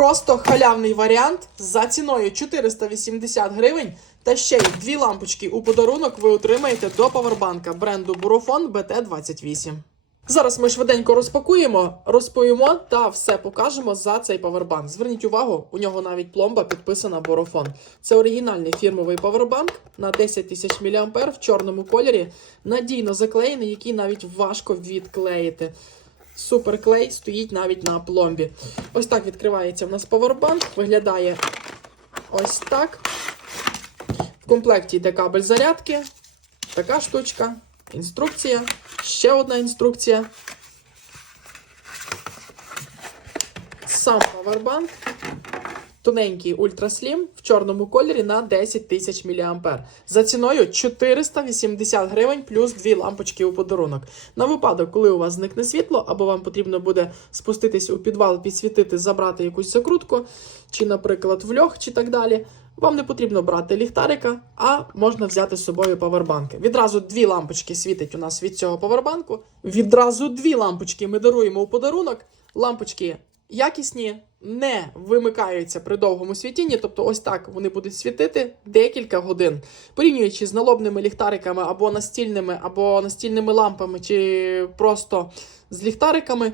Просто халявний варіант за ціною 480 гривень. Та ще й дві лампочки у подарунок ви отримаєте до павербанка бренду Бурофон BT28. Зараз ми швиденько розпакуємо, розпоїмо та все покажемо за цей павербанк. Зверніть увагу, у нього навіть пломба підписана Борофон. Це оригінальний фірмовий павербанк на 10 тисяч мА в чорному кольорі, надійно заклеєний, який навіть важко відклеїти. Суперклей стоїть навіть на пломбі. Ось так відкривається в нас павербанк. Виглядає ось так. В комплекті йде кабель зарядки. Така штучка. Інструкція. Ще одна інструкція. Сам павербанк. Тоненький ультраслім в чорному кольорі на 10 тисяч мА. За ціною 480 гривень плюс дві лампочки у подарунок. На випадок, коли у вас зникне світло, або вам потрібно буде спуститись у підвал, підсвітити, забрати якусь закрутку, чи, наприклад, в льох, чи так далі. Вам не потрібно брати ліхтарика, а можна взяти з собою павербанки. Відразу дві лампочки світить у нас від цього павербанку. Відразу дві лампочки ми даруємо у подарунок. Лампочки якісні, не вимикаються при довгому світінні, тобто ось так вони будуть світити декілька годин. Порівнюючи з налобними ліхтариками або настільними, або настільними лампами, чи просто з ліхтариками.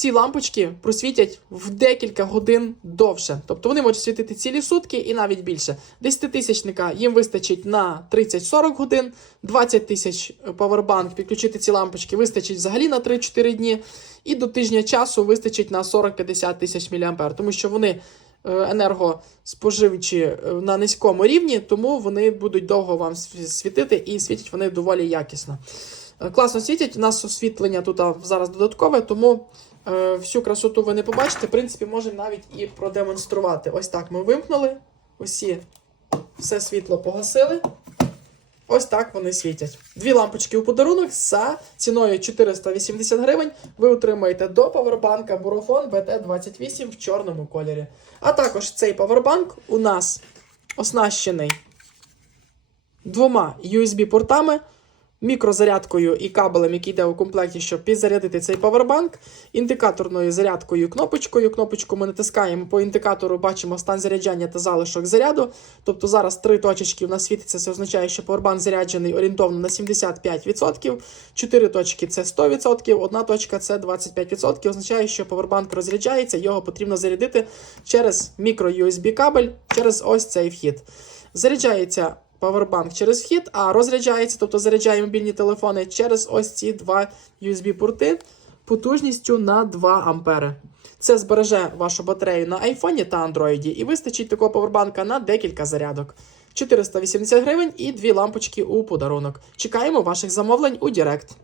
Ці лампочки просвітять в декілька годин довше. Тобто вони можуть світити цілі сутки і навіть більше. 10-тисячника їм вистачить на 30-40 годин, 20 тисяч павербанк підключити ці лампочки вистачить взагалі на 3-4 дні. І до тижня часу вистачить на 40-50 тисяч мА, тому що вони е, енергоспоживчі е, на низькому рівні, тому вони будуть довго вам світити і світять вони доволі якісно. Е, Класно світять. У нас освітлення тут зараз додаткове, тому е, всю красоту ви не побачите. В принципі, можемо навіть і продемонструвати. Ось так ми вимкнули. Усі все світло погасили. Ось так вони світять. Дві лампочки у подарунок за ціною 480 гривень. Ви отримаєте до павербанка Бурофон BT28 в чорному кольорі. А також цей павербанк у нас оснащений двома USB-портами, мікрозарядкою і кабелем, який йде у комплекті, щоб підзарядити цей павербанк, індикаторною зарядкою кнопочкою. Кнопочку ми натискаємо по індикатору, бачимо стан заряджання та залишок заряду. Тобто зараз три точечки у нас світиться, це означає, що павербанк заряджений орієнтовно на 75%, чотири точки це 100%, одна точка це 25%. Означає, що павербанк розряджається, його потрібно зарядити через мікро-USB кабель, через ось цей вхід. Заряджається павербанк через вхід, а розряджається, тобто заряджає мобільні телефони через ось ці два USB-порти потужністю на 2 ампери. Це збереже вашу батарею на айфоні та андроїді і вистачить такого павербанка на декілька зарядок. 480 гривень і дві лампочки у подарунок. Чекаємо ваших замовлень у Директ.